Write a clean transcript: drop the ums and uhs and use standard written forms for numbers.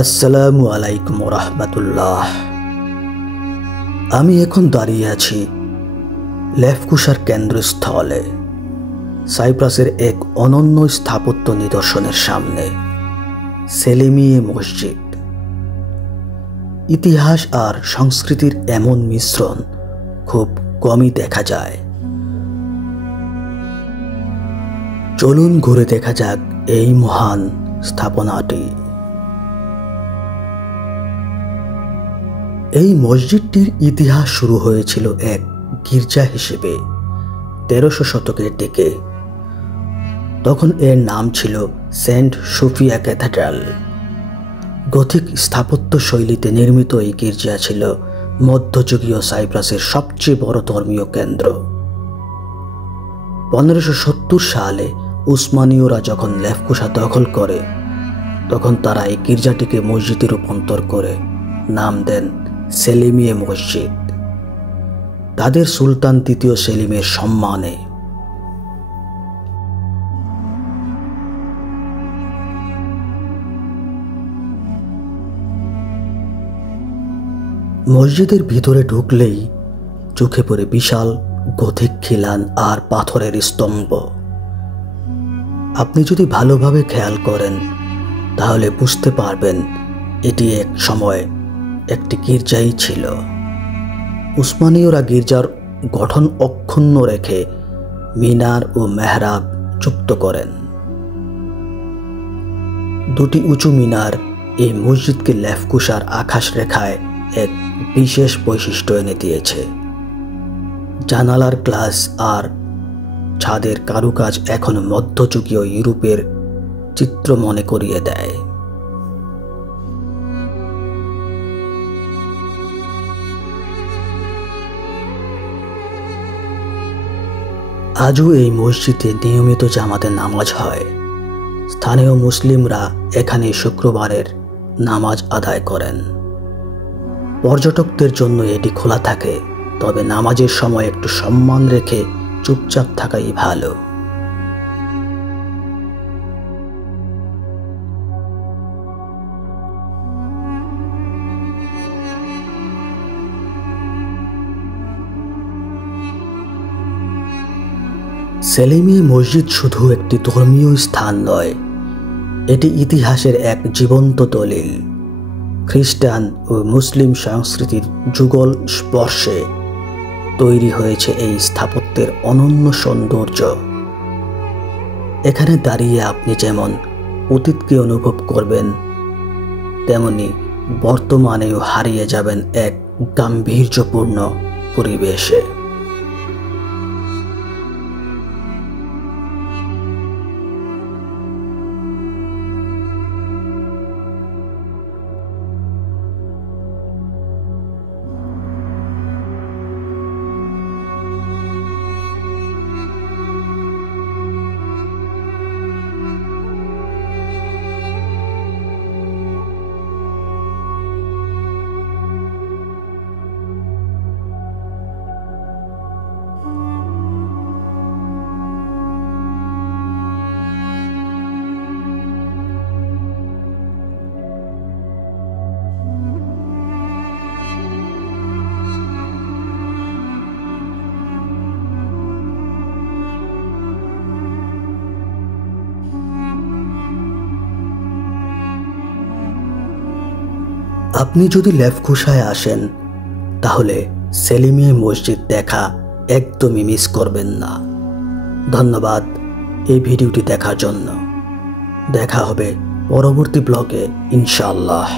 আসসালামু আলাইকুম রাহমাতুল্লাহ। আমি এখন দাঁড়িয়ে আছি লেফকুশার কেন্দ্রস্থলে, সাইপ্রাসের এক অনন্য স্থাপত্য নিদর্শনের সামনে, সেলিমিয়ে মসজিদ। ইতিহাস আর সংস্কৃতির এমন মিশ্রণ খুব কমই দেখা যায়। চলুন ঘুরে দেখা যাক এই মহান স্থাপনাটি। এই মসজিদটির ইতিহাস শুরু হয়েছিল এক গির্জা হিসেবে 1300 শতকের দিকে। তখন এর নাম ছিল সেন্ট সোফিয়া ক্যাথেড্রাল। গথিক স্থাপত্য শৈলীতে নির্মিত এই গির্জা ছিল মধ্যযুগীয় সাইপ্রাসের সবচেয়ে বড় ধর্মীয় কেন্দ্র। 1570 সালে উসমানীয়রা যখন লেফকুশা দখল করে, তখন তারা এই গির্জাটিকে মসজিদে রূপান্তর করে নাম দেন সেলিমিয়ে মসজিদ, তাদের সুলতান তৃতীয় সেলিমের সম্মানে। মসজিদের ভিতরে ঢুকলেই চোখে পড়ে বিশাল গথিক খিলান আর পাথরের স্তম্ভ। আপনি যদি ভালোভাবে খেয়াল করেন তাহলে বুঝতে পারবেন এটি এক সময় একটি গির্জাই ছিল। উসমানীয়রা গির্জার গঠন অক্ষুণ্ণ রেখে মিনার ও মেহরাব যুক্ত করেন। দুটি উঁচু মিনার এই মসজিদকে লেফকুশার আকাশ রেখায় এক বিশেষ বৈশিষ্ট্য এনে দিয়েছে। জানালার গ্লাস আর ছাদের কারুকাজ এখন মধ্যযুগীয় ইউরোপের চিত্র মনে করিয়ে দেয়। আজও এই মসজিদে নিয়মিত জামাতে নামাজ হয়। স্থানীয় মুসলিমরা এখানে শুক্রবারের নামাজ আদায় করেন। পর্যটকদের জন্য এটি খোলা থাকে, তবে নামাজের সময় একটু সম্মান রেখে চুপচাপ থাকাই ভালো। সেলিমিয়ে মসজিদ শুধু একটি ধর্মীয় স্থান নয়, এটি ইতিহাসের এক জীবন্ত দলিল। খ্রিস্টান ও মুসলিম সংস্কৃতির যুগল স্পর্শে তৈরি হয়েছে এই স্থাপত্যের অনন্য সৌন্দর্য। এখানে দাঁড়িয়ে আপনি যেমন অতীতকে অনুভব করবেন, তেমনি বর্তমানেও হারিয়ে যাবেন এক গাম্ভীর্যপূর্ণ পরিবেশে। আপনি যদি লেফকুশায় আসেন তাহলে সেলিমিয়ে মসজিদ দেখা একদমই মিস করবেন না। ধন্যবাদ এই ভিডিওটি দেখার জন্য। দেখা হবে পরবর্তী ব্লগে ইনশাআল্লাহ।